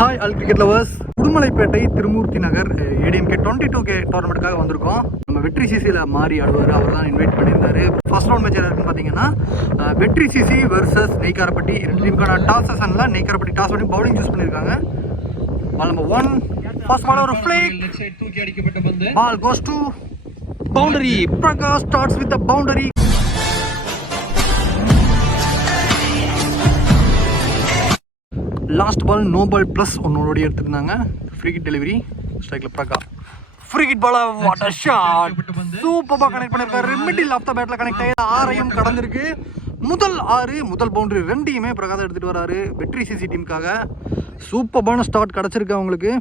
Hi all cricket lovers. Udumalaipettai Thirumoorthy Nagar ADMK 22K டோர்னமெண்ட்டுக்காக வந்திருக்கோம். நம்ம வெற்றி சிசியில் மாறி ஆடுவார், அவர் தான் இன்வைட் பண்ணியிருந்தாரு. ஃபர்ஸ்ட் ரவுண்ட் மேட்ச் இருக்குன்னு பார்த்தீங்கன்னா வெற்றி சிசி வர்சஸ் நெய்க்காரப்பட்டி. ரெண்டு டீமுக்கான டாஸ் செஷனில் நெய்க்காரப்பட்டி டாஸ் பண்ணி பவுலிங் சூஸ் பண்ணியிருக்காங்க. பால் நம்பர் 1, ஃபர்ஸ்ட் பால் ஒரு ஃபிளிக், தூக்கி அடிக்கப்பட்ட பந்து, ball goes to boundary. Prakash starts with the boundary. Last ball no ball plus ஒன்னோட எடுத்துருந்தாங்க. ஃப்ரீ கிட் டெலிவரி, ஸ்ட்ரைக்கில் பிரகா free hit ball, what a shot, சூப்பராக கனெக்ட் பண்ணியிருக்காரு. மிடில் ஆஃப் த பேட்டில் கனெக்ட் ஆகி 6ஐயும் கடந்திருக்கு. முதல் 6 முதல் பவுண்டரி ரெண்டையுமே பிரகாஷ் எடுத்துகிட்டு வராரு வெற்றி சிசி டீமுக்காக. சூப்பரான ஸ்டார்ட் கிடச்சிருக்கு அவங்களுக்கு.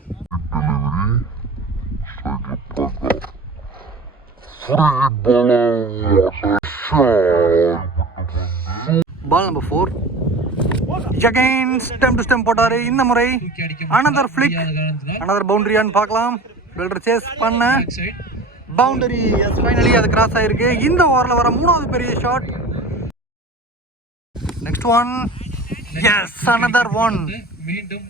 Ball number 4, again stem to stem போட்டாரு. இந்த முறை another flick, another boundary-ஆன்னு பார்க்கலாம். பில்டர் சேஸ் பண்ண பவுண்டரி, எஸ் ஃபைனலி அது கிராஸ் ஆயிருக்கு. இந்த ஓவரில் வர 3வது பெரிய shot. Next one, yes another one. மீண்டும்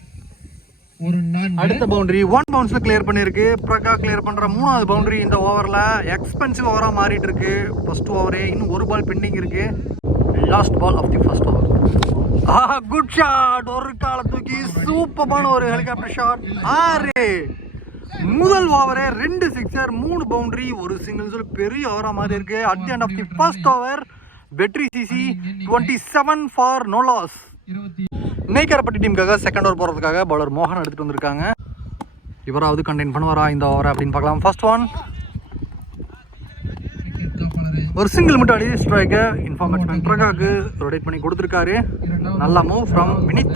ஒரு 4 அடுத்த பவுண்டரி 1 பவுன்ஸ்ல கிளியர் பண்ணிருக்கு. பிரகா கிளியர் பண்ற 3வது பவுண்டரி இந்த ஓவரில். எக்ஸ்பென்சிவ் ஓவரா மாறிட்டு இருக்கு. ஃபர்ஸ்ட் ஓவரே இன்னும் ஒரு பால் பெண்டிங் இருக்கு. Last ball of the first over. Good shot, ஒரு கால தூக்கி சூப்பரான ஒரு ஹெலிகாப்டர் ஷாட். 6 முதல் ஓவரே 2 சிக்ஸர் 3 பவுண்டரி 1 சிங்கிள் சொல்லி பெரிய ஓவரா மாதிரி இருக்கு. At the end of the first over Vetri CC 27 for no loss. Neikkarapatti டீமுக்காக செகண்ட் ஓவர் போகிறதுக்காக பவுலர் மோகன் எடுத்துகிட்டு வந்திருக்காங்க. இவராவது கண்டெயின் பண்ணுவாரா இந்த ஓவரை அப்படின்னு பார்க்கலாம். ஃபர்ஸ்ட் ஒன் ஒரு சிங்கிள் மட்டும் அடி ஸ்ட்ரைக்கர். இன்ஃபார்ம் பேட்ஸ்மேன் பிரகாக்கு ரொட்டேட் பண்ணி கொடுத்துருக்காரு. நல்ல move from Vinith.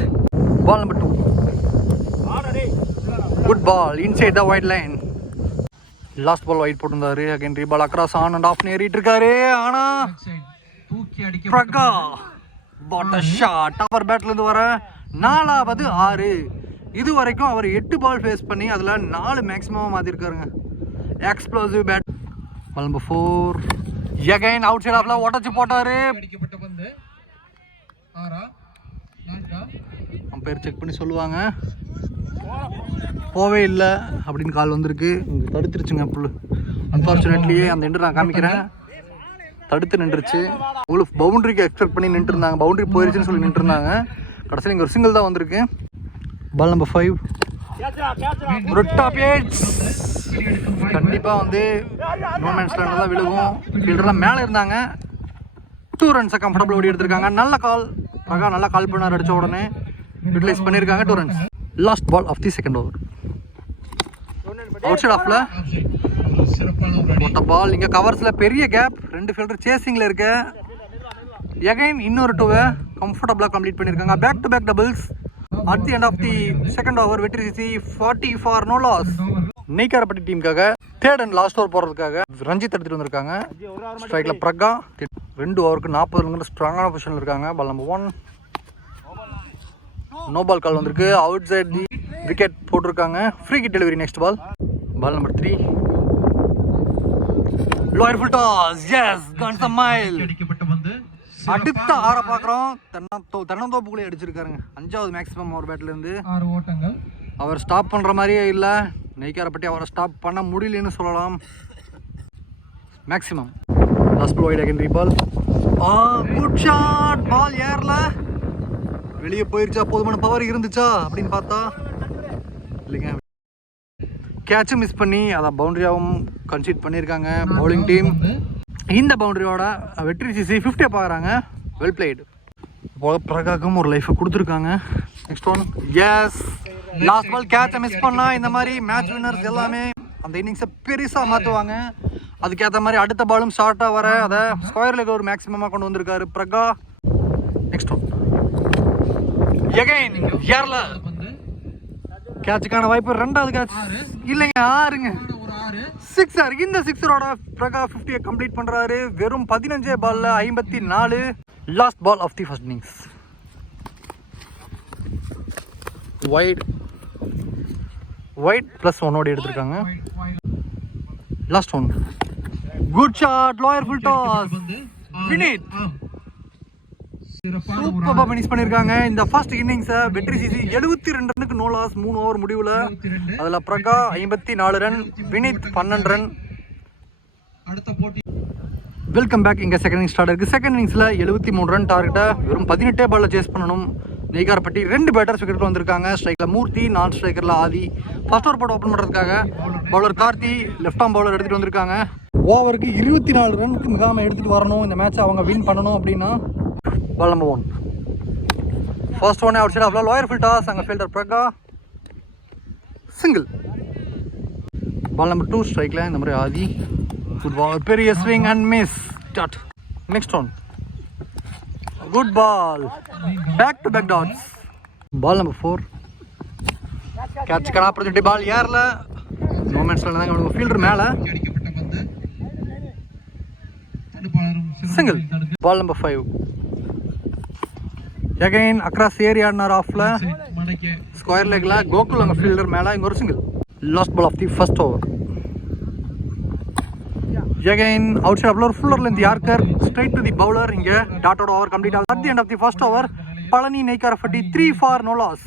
Ball number 2, good ball inside the wide line. Last ball wide போட்டிருந்தாரு. Again reball across on and off ஏறிட்டு இருக்காரு. ஆனா பிரகா வாட் அ ஷாட். அவர் பேட்ல இருந்து வர 4வது 6. இது வரைக்கும் அவர் 8 பால் ஃபேஸ் பண்ணி அதில் 4 மேக்ஸிமம் மாற்றிருக்காருங்க. Explosive bat. Ball number 4, again outside ஆஃப்ல உடச்சு போட்டாரு. அடிக்கப்பட்ட பந்து 6 4 அம்பையர் செக் பண்ணி சொல்லுவாங்க. போவே இல்லை அப்படின்னு கால் வந்திருக்கு. தடுத்துருச்சுங்க புல். அன்ஃபார்ச்சுனேட்லி அந்த எண்டு நான் காமிக்கிறேன். தடுத்து நின்றுச்சு. உங்களுக்கு பவுண்டரிக்கு எக்ஸ்பெக்ட் பண்ணி நின்று இருந்தாங்க. பவுண்டரி போயிருச்சுன்னு சொல்லி நின்று இருந்தாங்க. கடைசியில் இங்கே ஒரு சிங்கிள் தான் வந்திருக்கு. பால் நம்பர் 5, ஒரு டாப் எட்ஜ். கண்டிப்பாக வந்து நோமேன்ஸ் லேண்டில் தான் விழுகும். ஃபீல்டர்லாம் மேலே இருந்தாங்க. 2 ரன்ஸை கம்ஃபர்டபுள் ஓடி எடுத்திருக்காங்க. நல்ல கால். பிரகா நல்லா கால் பண்ணார். அடித்த உடனே யூட்டிலைஸ் பண்ணியிருக்காங்க. 2 runs. Last ball of the second over. Outside ஆஃப்ல மொத்த பால். இங்கே கவர்ஸில் பெரிய கேப். 2 ஃபீல்டர் சேசிங்கில் இருக்க. எகைன் இன்னொரு 2வை கம்ஃபர்டபுளாக கம்ப்ளீட் பண்ணியிருக்காங்க. Back to back doubles. At the end of the second over Vetri CC 40 for no loss. Neikkarapatti டீமுக்காக தேர்ட் அண்ட் லாஸ்ட் ஓவர் போகிறதுக்காக ரஞ்சித் எடுத்துகிட்டு வந்திருக்காங்க. ஸ்ட்ரைக்கில் பிரகா. 2 ஓவருக்கு 40 ரன்கள் ஸ்ட்ராங்கான பொசிஷனில் இருக்காங்க. பால் நம்பர் 1, நோ பால் கால் வந்திருக்கு. அவுட் சைட் தி விக்கெட் போட்டிருக்காங்க. Free hit delivery. Next ball. Ball number 3, lower full toss, yes goes a mile. அடுத்த 6 பார்க்குறோம். தென்னந்தோப்புக்குள்ளே அடிச்சிருக்காருங்க. 5வது மேக்ஸிமம் அவர் பேட்ல இருந்து 6 ஓட்டங்கள். அவர் ஸ்டாப் பண்ணுற மாதிரியே இல்லை. நெய்க்காரப்பட்டி அவரை ஸ்டாப் பண்ண முடியலன்னு சொல்லலாம். Maximum. Last ball wide, again reball. Good shot. Ball ஏர்ல வெளியே போயிருச்சா, போதுமான பவர் இருந்துச்சா அப்படின்னு பார்த்தா இல்லைங்க. கேட்சும் மிஸ் பண்ணி அதை பவுண்டரியாகவும் கன்சிட் பண்ணியிருக்காங்க பவுலிங் டீம். இந்த பவுண்டரியோட வெற்றி சிசி 50 பார்க்குறாங்க. Well blade. பிரகாக்கும் ஒரு லைஃபை கொடுத்துருக்காங்க. Next one, yes last ball கேட்சை மிஸ் பண்ணா இந்த மாதிரி மேட்ச் வின்னர்ஸ் எல்லாமே அந்த இன்னிங்ஸை பெருசாக மாற்றுவாங்க. அதுக்கேற்ற மாதிரி அடுத்த பாலும் ஷார்ட்டாக வர அதை ஸ்கொயரில் ஒரு மேக்ஸிமமாக கொண்டு வந்திருக்காரு பிரகா. நெக்ஸ்ட் ஒன், எகைன் ஏர்ல கேட்சுக்கான வாய்ப்பு. 2வது கேட்ச் இல்லைங்க, 6ங்க. 6 இந்த 6ரோட பிரகா 50 கம்ப்ளீட் பண்றாரு. வெறும் 15 பால்ல 54. Last ball of the first innings. Wide plus 1 ஓடி எடுத்திருக்காங்க. Last one, good shot, lower full toss. Vineeth சூப்பராக ஃபினிஷ் பண்ணியிருக்காங்க இந்த ஃபர்ஸ்ட் இன்னிங்ஸை. வெற்றி சிசி 72 ரன்னுக்கு நோ லாஸ் 3 ஓவர் முடிவில். அதில் பிரகா 54 ரன், வினித் 12 ரன். அடுத்த போட்டி வெல்கம் பேக். இங்கே செகண்ட் இன்னிங்ஸ் ஸ்டார்ட் இருக்குது. செகண்ட் இன்னிங்ஸில் 73 ரன் டார்கெட்டை வெறும் 18 பாலில் சேஸ் பண்ணணும். நெய்காரப்பட்டி 2 பேட்டர்ஸ் விக்கெட்டில் வந்திருக்காங்க. ஸ்ட்ரைக்கில் மூர்த்தி, நான் ஸ்ட்ரைக்கரில் ஆதி. ஃபர்ஸ்ட் ஓவர் போட்டு ஓப்பன் பண்ணுறதுக்காக bowler Karthi left arm bowler எடுத்துகிட்டு வந்திருக்காங்க. ஓவருக்கு 24 ரனுக்கு மிகாமல் எடுத்துகிட்டு வரணும். இந்த மேட்ச்சை அவங்க வின் பண்ணணும் அப்படின்னா. Ball number 1 first one outside off lower field toss. அங்கே fielder Praga single. Ball number 2 ஸ்ட்ரைக்கில் இந்த மாதிரி ஆதி. குட் பால், பெரிய swing and miss. Dot. Next one good ball, back to back dots. Ball number 4 கேட்சுக்கான opportunity. Ball ஏர்ல no man's லைன்ல தான் fielder மேலே. அடிக்கப்பட்ட பந்து தடுப்பாளரும் single. Ball number 5 again across area ஆஃப்ல மடக்கே ஸ்கொயர் லெக்ல கோகுல் அங்கே ஃபீல்டர் மேலே. இங்கே ஒரு single. Last ball of the first over. Again outside off fuller length yorker straight to the bowler. இங்கே டாட்டோட ஓவர் கம்ப்ளீட் ஆகுது. At the end of the first over Palani Neikkarapatti 3 for no loss.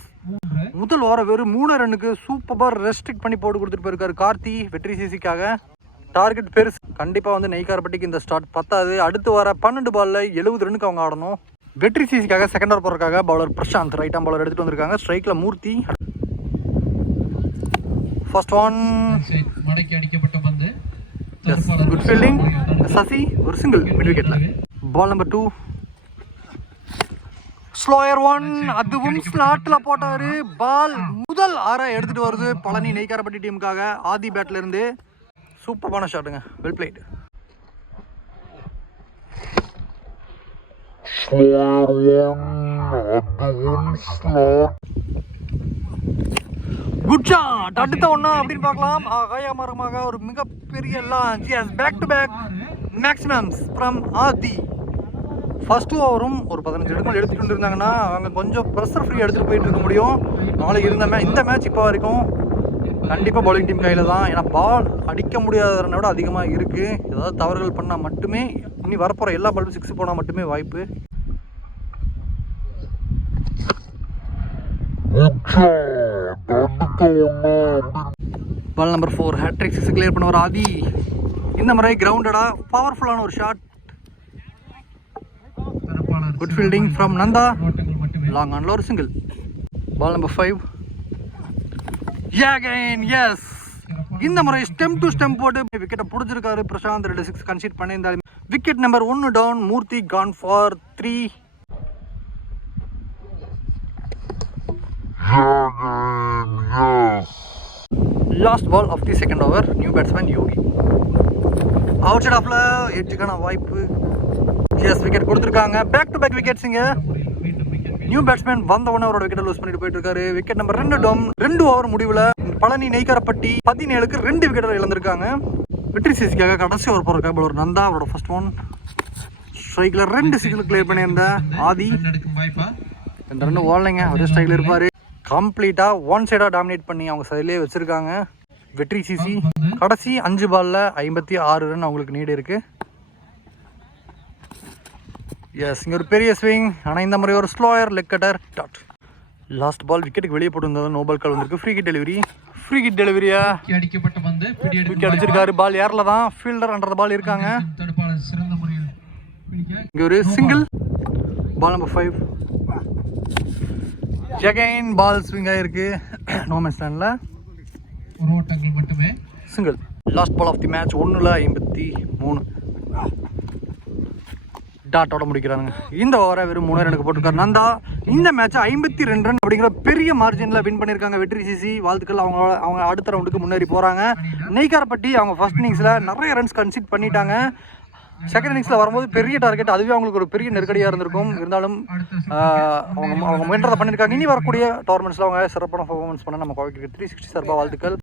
முதல் ஓவரை வெறும் 3 ரன்னுக்கு சூப்பர் ரெஸ்ட்ரிக்ட் பண்ணி போட்டு கொடுத்துட்டு போயிருக்காரு கார்த்தி வெற்றி சிசிக்காக. டார்கெட் பெருசு. கண்டிப்பாக வந்து நெய்காரப்பட்டிக்கு இந்த ஸ்டார்ட் பத்தாது. அடுத்து வர 12 பாலில் 70 ரன்னுக்கு அவங்க ஆடணும். வெற்றி சிசிக்காக செகண்ட் ஓவர் போடுறதுக்காக bowler Prashanth right arm bowler எடுத்துகிட்டு வந்திருக்காங்க. ஸ்ட்ரைக்கில் மூர்த்தி. ஃபர்ஸ்ட் ஒன் மடக்கி அடிக்கப்பட்ட பந்து குட் ஃபீல்டிங். சசி ஒரு சிங்கிள் மிட் விக்கெட்ல. பால் நம்பர் 2 ஸ்லோயர் ஒன், அதுவும் ஸ்லாட்ல போட்டாரு. பால் முதல் 6 எடுத்துட்டு வருது பழனி நெய்காரப்பட்டி டீமுக்காக ஆதி பேட்ல இருந்து. சூப்பரான ஷாட்டுங்க, வெல் பிளேட். Good shot. அடுத்த ஒண்ணா அப்படின்னு பார்க்கலாம். ஆகாயமாக ஒரு மிகப்பெரிய launch. Yes, back to back maximums from Aadhi. First ஓவரும் ஒரு 15 எடுக்கணும் எடுத்துகிட்டு இருந்தாங்கன்னா அவங்க கொஞ்சம் ப்ரெஷர் ஃப்ரீ எடுத்துகிட்டு போயிட்டு இருக்க முடியும். நாளைக்கு இந்த மேட்ச் இப்போ வரைக்கும் கண்டிப்பாக பவுலிங் டீம் கையில் தான். ஏன்னா பால் அடிக்க முடியாத ரன்னை விட அதிகமாக இருக்குது. ஏதாவது தவறுகள் பண்ணால் மட்டுமே, இனி வரப்போகிற எல்லா பாலும் 6 போனால் மட்டுமே வாய்ப்பு. பால் நம்பர் 4 ஹேட்ரிக் 6 கிளியர் பண்ண ஒரு ஆதி. இந்த முறை கிரவுண்டடாக பவர்ஃபுல்லான ஒரு shot. Good fielding from Nanda. Long ஆன்ல ஒரு single. Ball number 5 again yes. இந்த முறை ஸ்டெம் டு ஸ்டெம் போட்டு விக்கெட்டை பிடிச்சிருக்காரு பிரசாந்த். 2 6 கன்சிட் பண்ணியிருந்தாலும் wicket number 1 down. Murthy gone for 3. Last ball of the second over. New batsman Yogi. Outside ஆஃப்ல எட்ஜுக்கான வாய்ப்பு. எஸ், விக்கெட் கொடுத்துருக்காங்க. Back to back wickets. இங்கே நியூ பேட்ஸ்மேன் வந்த உடனே அவரோட விக்கெட் லூஸ் பண்ணிட்டு போயிட்டு இருக்காரு. Wicket number 2 down. 2 ஓவர் முடிவில் பழனி நெய்காரப்பட்டி 17க்கு 2 விக்கெட் இழந்திருக்காங்க. வெற்றி சிசிக்காக கடைசி ஓவர் போறதுக்காக பவுலர் நந்தா. அவரோட ஃபர்ஸ்ட் ஒன் ஸ்ட்ரைக்கில் 2 சிக்ஸில் கிளியர் பண்ணியிருந்த ஆதி. 2 ரன் ஓடலைங்க, அவரே ஸ்ட்ரைக்கில் இருப்பார். கம்ப்ளீட்டாக ஒன் சைடாக டாமினேட் பண்ணி அவங்க சைட்லேயே வச்சுருக்காங்க வெற்றி சிசி. கடைசி 5 பாலில் 56 ரன் அவங்களுக்கு நீடு இருக்குது. எஸ், இங்கே ஒரு பெரிய ஸ்விங். ஆனால் இந்த மாதிரி ஒரு slower leg cutter. Dot. Last ball விக்கெட்டுக்கு வெளியே போட்டு நோ பால் கால் வந்திருக்கு. Free hit delivery. Free hit டெலிவரியா அடிக்கப்பட்ட பந்து விக்கெட் அடிச்சிருக்காரு. பால் ஏர்ல தான். ஃபீல்டர் அண்டர் பால் இருக்காங்க. தடுப்பாளர் சிறந்த முறையில் இங்கே ஒரு single. Ball number 5 again ball swing ஆகிருக்கு. நோ மேன் ஸ்டாண்டில் ஒரு ஓட்டங்கள் மட்டுமே. Single. Last ball of the match 1ல் 53 டாட்டோட முடிக்கிறாங்க. இந்த ஓவரை வெறும் 3 ரனுக்கு போட்டிருக்காரு நந்தா. இந்த மேட்சை 52 ரன் அப்படிங்கிற பெரிய மார்ஜினில் வின் பண்ணியிருக்காங்க வெற்றி சிசி. வாழ்த்துக்கள். அவங்க அடுத்த ரவுண்டுக்கு முன்னேறி போகிறாங்க. நெய்காரப்பட்டி அவங்க ஃபர்ஸ்ட் இன்னிங்ஸில் நிறைய ரன்ஸ் கன்சிட் பண்ணிட்டாங்க. செகண்ட் இன்னிங்ஸில் வரும்போது பெரிய டார்கெட், அதுவே அவங்களுக்கு ஒரு பெரிய நெருக்கடியாக இருந்திருக்கும். இருந்தாலும் அவங்க முயன்றதை பண்ணியிருக்காங்க. இனி வரக்கூடிய டோர்னமெண்ட்ஸில் அவங்க சிறப்பான பர்ஃபார்மன்ஸ் பண்ண நம்ம கோவை 360 சார்பாக வாழ்த்துக்கள்.